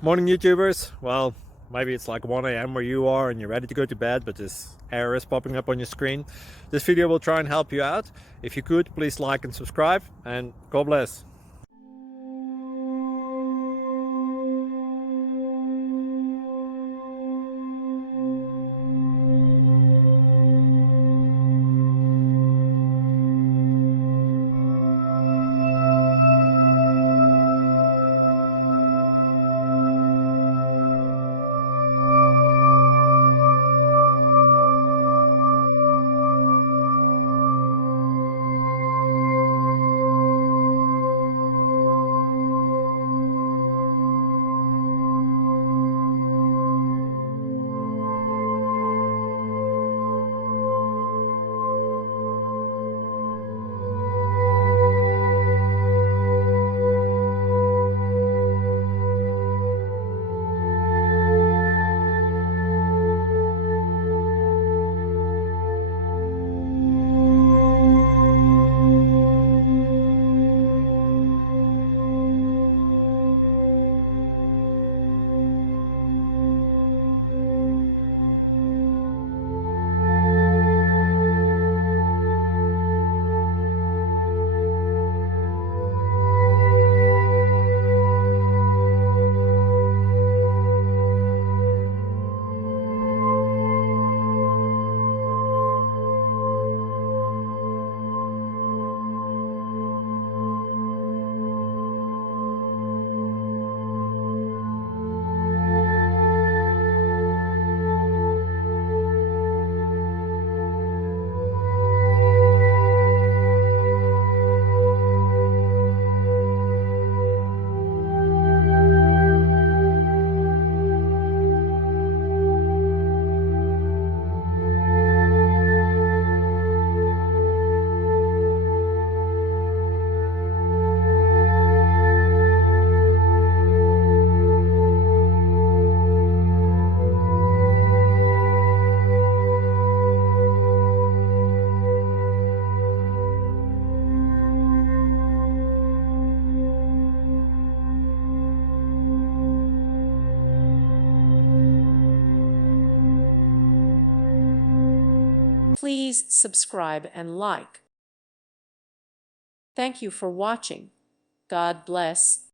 Morning YouTubers. Well, maybe it's like 1 a.m. where you are and you're ready to go to bed, but this error is popping up on your screen. This video will try and help you out. If you could, please like and subscribe, and God bless. Please subscribe and like. Thank you for watching. God bless.